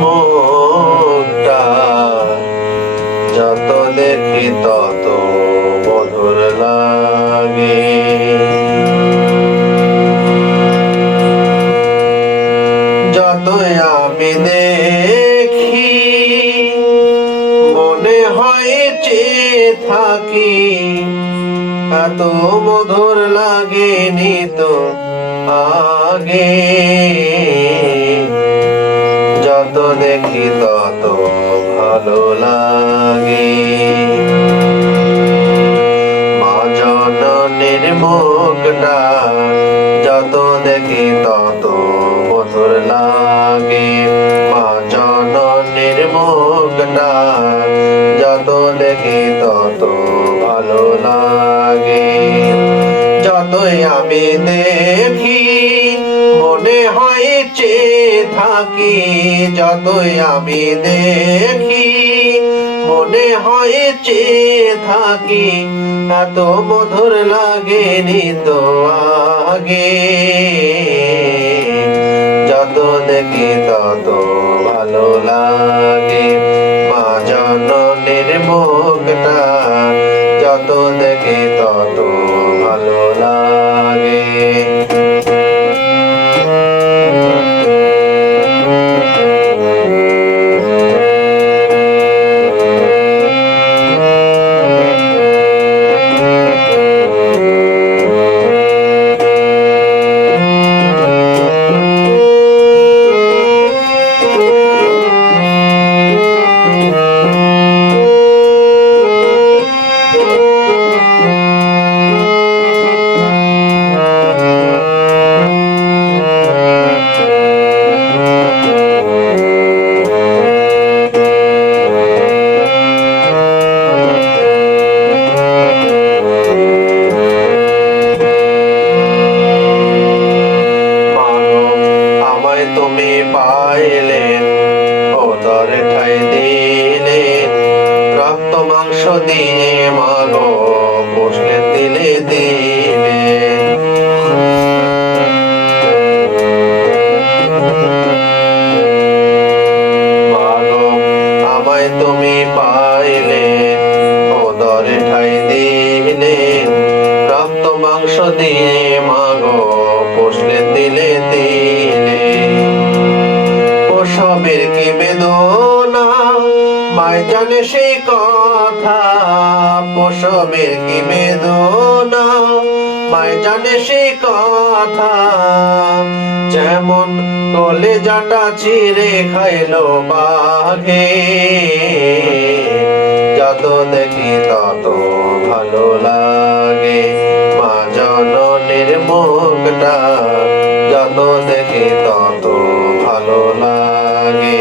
মুখটা যত দেখি তত মধুর লাগে। যতই আমি দেখি মনে হয় চেয়ে থাকি, এত মধুর লাগেনি তো আগে। যত দেখি তত ভালো লাগে। মা জননীর মুখটা যত দেখি তত মধুর লাগে। মা জননীর মুখটা যত দেখি তত ভালো লাগে। যতই আমি দেখি মনে হয় চেয়ে থাকি, যতই আমি দেখি মনে হয় চেয়ে থাকি, এত মধুর লাগেনি তো আগে। যত দেখি তত ভালো লাগে। মা জননীর মুখটা যত দেখি তত ভালো লাগে। তুমি পাইলেন ওদরে ঠাই দিলেন, রক্ত মাংস দিয়ে মাগো বসলেন দিলে দিলে। মাগো আমায় তুমি পাইলেন ওদরে ঠাই দিলেন, রক্ত মাংস দিয়ে মাগো বসলেন দিলে দিলে। প্রসবের কি বেদনা মায় জানে সেই কথা, প্রসবের কি বেদনা মায় জানে সেই কথা। যেমন কলেজাটা চিরে খাইলো বাঘে, যত দেখি তত ভালো লাগে। মা জননীর মুখটা যত দেখি তত ভালো লাগে।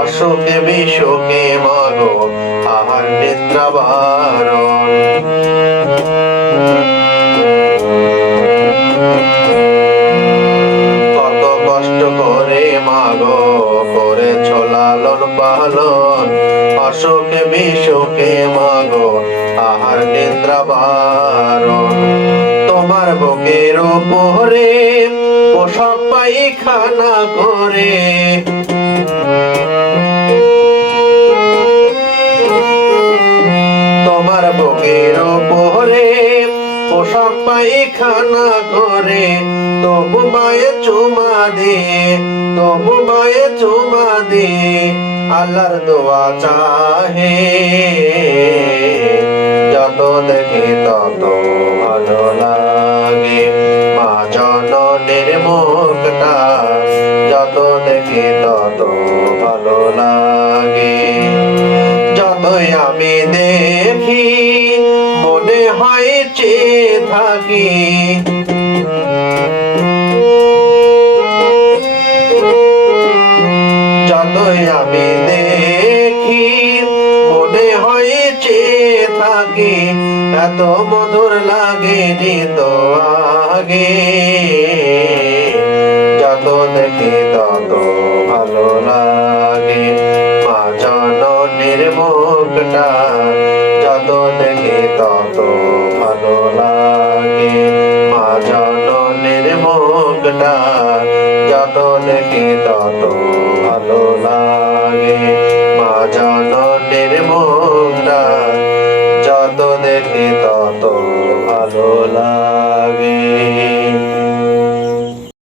অসুখে বিসুখে মাগো আহার নিদ্রা বারণ। কত কষ্ট করে মাগো করেছ লালন পালন, অসুখে বিসুখে মাগো আহার নিদ্রা বারণ। তোমার বুকের উপরে পোশাক পায়খানা করে, তোমার বুকের উপরে পোশাক পায়খানা করে, তবু মায়ে চুমা দে, তবু মায়ে চুমা দে, আল্লাহর দোয়া চাহে। যত দেখি তত ভালো লাগে। মা মুখটা যত দেখি তত ভালো লাগে। যতই আমি দেখি মনে হয় চেয়ে থাকি, যতই আমি দেখি মনে হয় চেয়ে থাকি, এত মধুর লাগেনি তো আগে। যত দেখি তত ভালো লাগে, মা জননীর মুখটা যত দেখি তত ভালো লাগে। মা জননীর মুখটা যত দেখি তত ভালো লাগে।